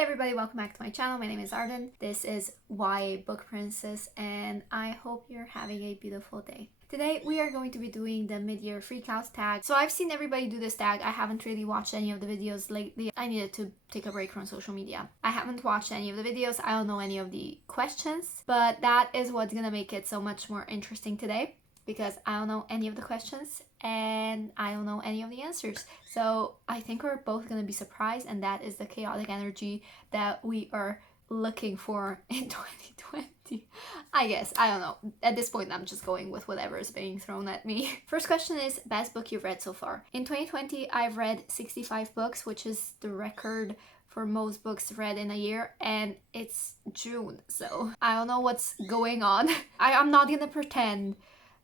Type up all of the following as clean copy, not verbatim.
Hey everybody, welcome back to my channel. My name is Arden. This is YA Book Princess and I hope you're having a beautiful day. Today we are going to be doing the mid-year Freakout Tag. So I've seen everybody do this tag. I haven't really watched any of the videos lately. I needed to take a break from social media. I haven't watched any of the videos. I don't know any of the questions, but that is what's gonna make it so much more interesting today, because I don't know any of the questions and I don't know any of the answers. So I think we're both going to be surprised, and that is the chaotic energy that we are looking for in 2020. I guess. I don't know. At this point, I'm just going with whatever is being thrown at me. First question is, best book you've read so far? In 2020, I've read 65 books, which is the record for most books read in a year, and it's June, so I don't know what's going on. I'm not gonna pretend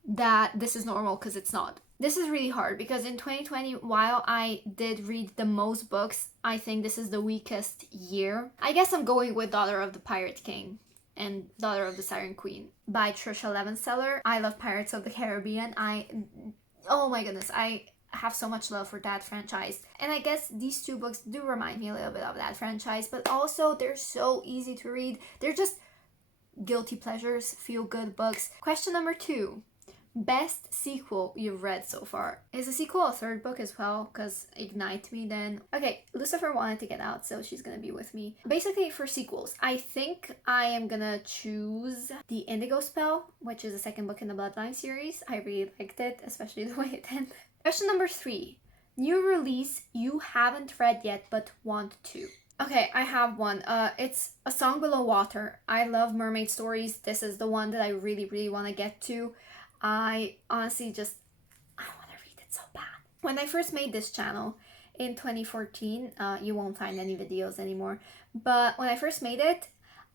that this is normal, because it's not. This is really hard because in 2020, while I did read the most books, I think this is the weakest year. I guess I'm going with Daughter of the Pirate King and Daughter of the Siren Queen by Trisha Levenseller. I love Pirates of the Caribbean. Oh my goodness, I have so much love for that franchise. And I guess these two books do remind me a little bit of that franchise, but also they're so easy to read. They're just guilty pleasures, feel-good books. Question number 2. Best sequel you've read so far. Is the sequel a third book as well? Because Ignite Me then. Okay, Lucifer wanted to get out, so she's gonna be with me. Basically, for sequels, I think I am gonna choose The Indigo Spell, which is the second book in the Bloodline series. I really liked it, especially the way it ended. Question number 3. New release you haven't read yet but want to. Okay, I have one. It's A Song Below Water. I love mermaid stories. This is the one that I really want to get to. I honestly I want to read it so bad. When I first made this channel in 2014, you won't find any videos anymore, but when I first made it,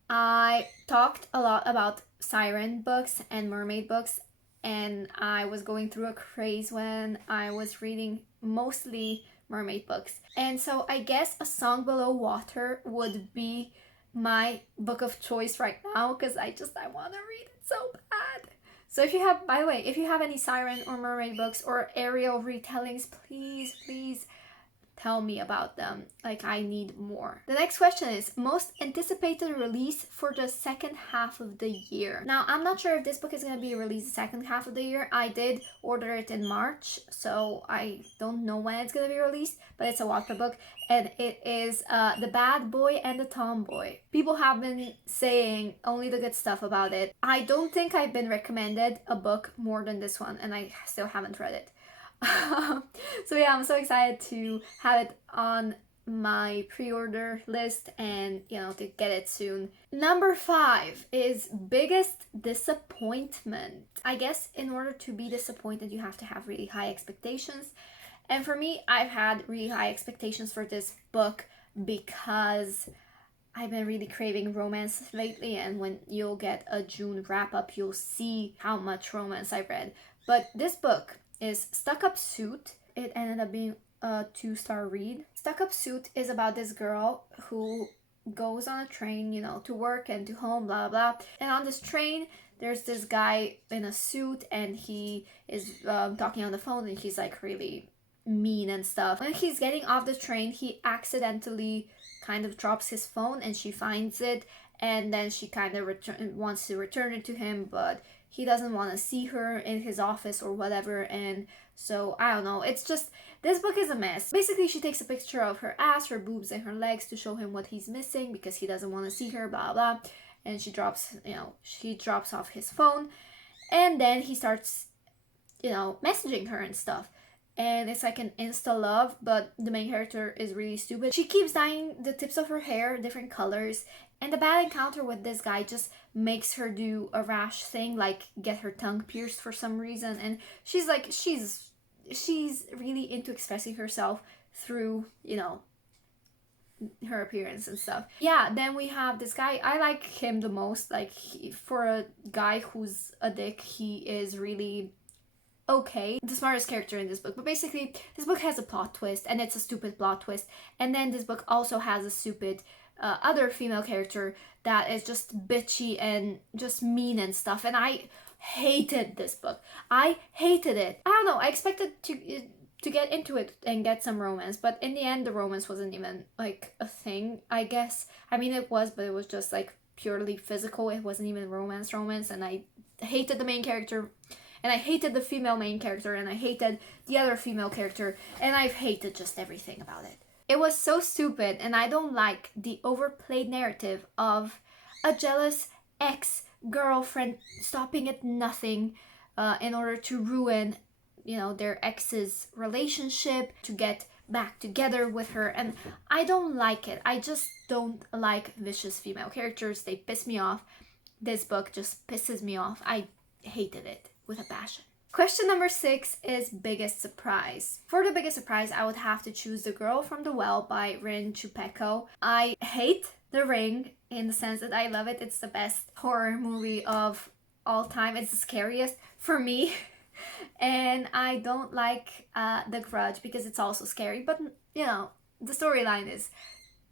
I talked a lot about siren books and mermaid books, and I was going through a craze when I was reading mostly mermaid books. And so I guess A Song Below Water would be my book of choice right now, because I want to read it so bad. So if you have, by the way, if you have any siren or mermaid books or Ariel retellings, please tell me about them. Like, I need more. The next question is, most anticipated release for the second half of the year. Now, I'm not sure if this book is going to be released the second half of the year. I did order it in March, so I don't know when it's going to be released, but it's a Wattpad book, and it is The Bad Boy and the Tomboy. People have been saying only the good stuff about it. I don't think I've been recommended a book more than this one, and I still haven't read it. So yeah, I'm so excited to have it on my pre-order list and, you know, to get it soon. Number 5 is biggest disappointment. I guess in order to be disappointed, you have to have really high expectations. And for me, I've had really high expectations for this book because I've been really craving romance lately, and when you'll get a June wrap-up, you'll see how much romance I've read. But this book is Stuck Up Suit. It ended up being a 2-star read. Stuck Up Suit is about this girl who goes on a train, you know, to work and to home, blah blah. And on this train, there's this guy in a suit, and he is talking on the phone, and he's like really mean and stuff. When he's getting off the train, he accidentally kind of drops his phone, and she finds it, and then she kind of wants to return it to him, but he doesn't want to see her in his office or whatever. And so I don't know, it's just, this book is a mess. Basically, she takes a picture of her ass, her boobs, and her legs to show him what he's missing because he doesn't want to see her, blah blah. And she drops off his phone, and then he starts, you know, messaging her and stuff. And it's like an insta love, but the main character is really stupid. She keeps dyeing the tips of her hair different colors, and the bad encounter with this guy just makes her do a rash thing, like get her tongue pierced for some reason. And she's like, she's really into expressing herself through, you know, her appearance and stuff. Yeah, then we have this guy. I like him the most. Like, for a guy who's a dick, he is really okay, the smartest character in this book. But basically, this book has a plot twist, and it's a stupid plot twist. And then this book also has a stupid other female character that is just bitchy and just mean and stuff. And I hated this book. I hated it. I don't know. I expected to get into it and get some romance. But in the end, the romance wasn't even like a thing, I guess. I mean, it was, but it was just like purely physical. It wasn't even romance, and I hated the main character, and I hated the female main character, and I hated the other female character, and I've hated just everything about it. It was so stupid, and I don't like the overplayed narrative of a jealous ex-girlfriend stopping at nothing in order to ruin, you know, their ex's relationship to get back together with her. And I don't like it. I just don't like vicious female characters. They piss me off. This book just pisses me off. I hated it with a passion. Question number 6 is biggest surprise. For the biggest surprise, I would have to choose The Girl from the Well by Rin Chupeco. I hate The Ring in the sense that I love it. It's the best horror movie of all time. It's the scariest for me. And I don't like The Grudge because it's also scary, but you know, the storyline is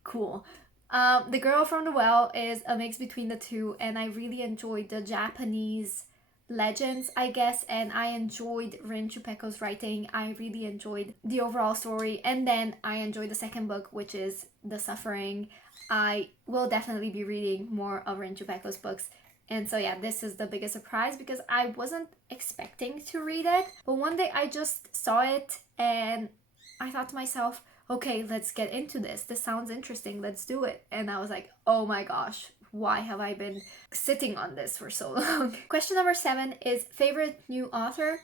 cool. The Girl from the Well is a mix between the two, and I really enjoyed the Japanese legends, I guess, and I enjoyed Rin Chupeco's writing. I really enjoyed the overall story, and then I enjoyed the second book, which is The Suffering. I will definitely be reading more of Rin Chupeco's books. And so yeah, this is the biggest surprise because I wasn't expecting to read it. But one day I just saw it and I thought to myself, okay, let's get into this. This sounds interesting. Let's do it. And I was like, oh my gosh, why have I been sitting on this for so long? Question number 7 is favorite new author,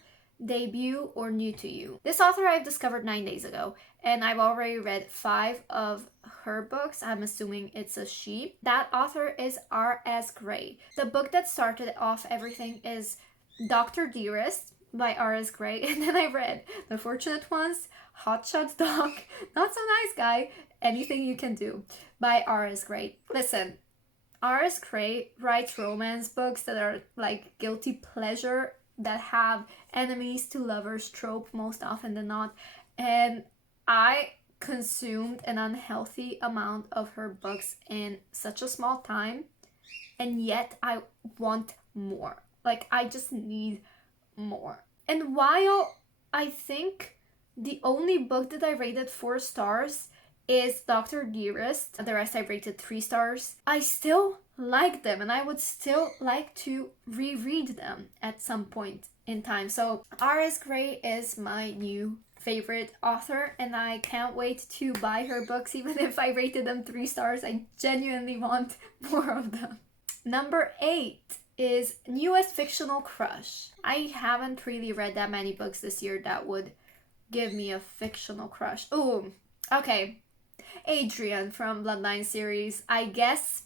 debut, or new to you? This author I've discovered 9 days ago, and I've already read 5 of her books. I'm assuming it's a she. That author is R.S. Gray. The book that started off everything is Dr. Dearest by R.S. Gray, and then I read The Fortunate Ones, Hotshot Dog, Not So Nice Guy, Anything You Can Do by R.S. Gray. Listen, R.S. Gray writes romance books that are like guilty pleasure, that have enemies to lovers trope most often than not, and I consumed an unhealthy amount of her books in such a small time, and yet I want more. Like, I just need more. And while I think the only book that I rated 4 stars is Dr. Dearest, the rest I rated 3 stars, I still like them and I would still like to reread them at some point in time. So R.S. Gray is my new favorite author and I can't wait to buy her books. Even if I rated them 3 stars, I genuinely want more of them. Number 8 is newest fictional crush. I haven't really read that many books this year that would give me a fictional crush. Oh, okay. Adrian from Bloodline series, I guess.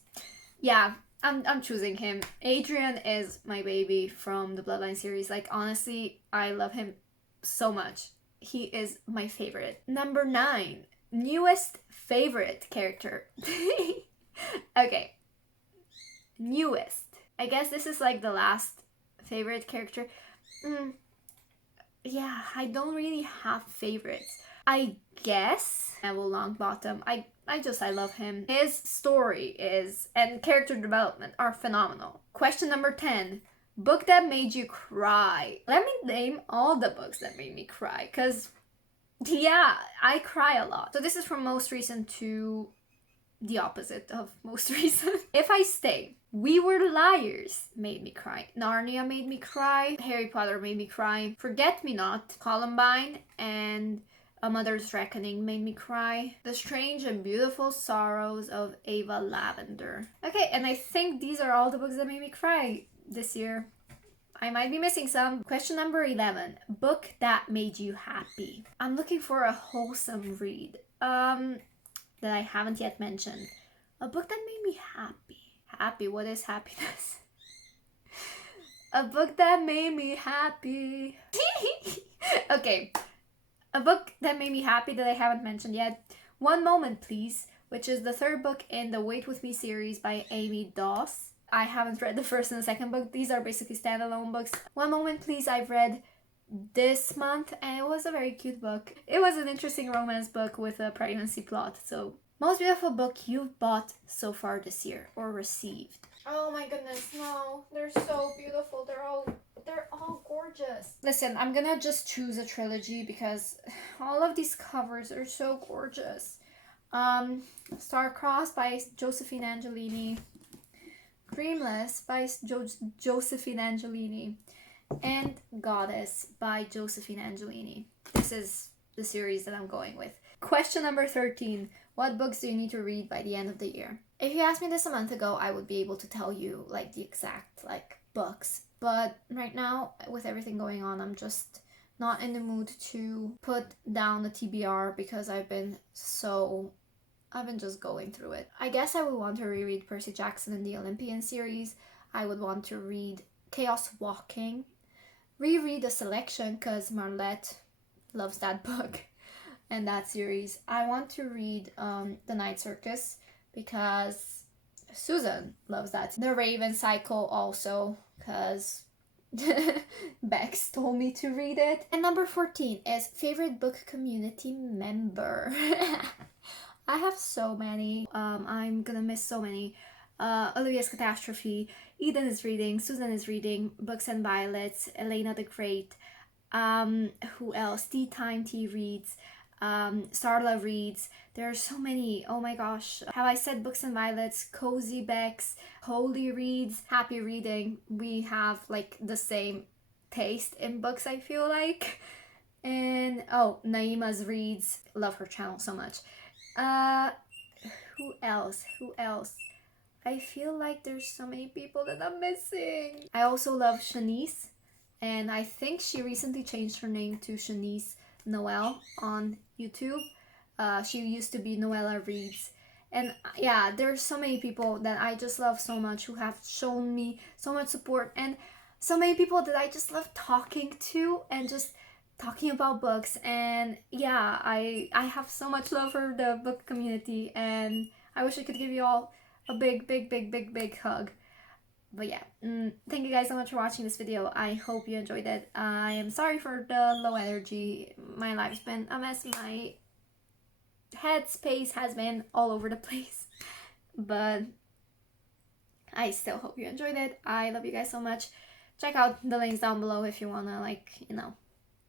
Yeah, I'm choosing him. Adrian is my baby from the Bloodline series. Like, honestly, I love him so much. He is my favorite. Number 9, newest favorite character. Okay, newest. I guess this is like the last favorite character. Yeah, I don't really have favorites. I guess Neville Longbottom. I love him. His story is and character development are phenomenal. Question number 10. Book that made you cry. Let me name all the books that made me cry, because yeah, I cry a lot. So this is from most recent to the opposite of most recent. If I Stay, We Were Liars made me cry. Narnia made me cry. Harry Potter made me cry. Forget Me Not, Columbine, and A Mother's Reckoning made me cry. The Strange and Beautiful Sorrows of Ava Lavender. Okay, and I think these are all the books that made me cry this year. I might be missing some. Question number 11. Book that made you happy. I'm looking for a wholesome read that I haven't yet mentioned. A book that made me happy. Happy, what is happiness? A book that made me happy. Okay. A book that made me happy that I haven't mentioned yet. One Moment Please, which is the 3rd book in the Wait With Me series by Amy Doss. I haven't read the 1st and the 2nd book. These are basically standalone books. One Moment Please I've read this month and it was a very cute book. It was an interesting romance book with a pregnancy plot. So, most beautiful book you've bought so far this year or received. Oh my goodness, no. They're so beautiful. They're all they're all gorgeous. Listen, I'm gonna just choose a trilogy because all of these covers are so gorgeous. Star-Crossed by Josephine Angelini, Creamless by Josephine Angelini, and Goddess by Josephine Angelini. This is the series that I'm going with. Question number 13. What books do you need to read by the end of the year? If you asked me this a month ago, I would be able to tell you like the exact like books. But right now, with everything going on, I'm just not in the mood to put down the TBR because I've been just going through it. I guess I would want to reread Percy Jackson and the Olympian series. I would want to read Chaos Walking. Reread The Selection because Marlette loves that book and that series. I want to read The Night Circus because Susan loves that. The Raven Cycle also because Bex told me to read it. And number 14 is favorite book community member. I have so many. I'm gonna miss so many. Olivia's Catastrophe, Eden is reading, Susan is reading, Books and Violets, Elena the Great, who else? Tea Time Tea reads, Starla reads. There are so many. Oh my gosh. Have I said Books and Violets? Cozy Bex, Holy reads, Happy Reading. We have like the same taste in books, I feel like. And oh, Naima's reads. Love her channel so much. Who else? I feel like there's so many people that I'm missing. I also love Shanice, and I think she recently changed her name to Shanice Noel on YouTube. She used to be Noella Reads. And yeah, there's so many people that I just love so much who have shown me so much support, and so many people that I just love talking to and just talking about books. And yeah, I have so much love for the book community, and I wish I could give you all a big hug. But yeah, thank you guys so much for watching this video. I hope you enjoyed it. I am sorry for the low energy. My life's been a mess. My headspace has been all over the place. But I still hope you enjoyed it. I love you guys so much. Check out the links down below if you wanna, like, you know,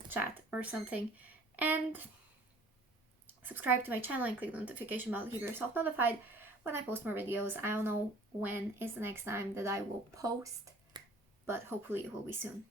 chat or something. And subscribe to my channel and click the notification bell to keep yourself notified when I post more videos. I don't know when is the next time that I will post, but hopefully it will be soon.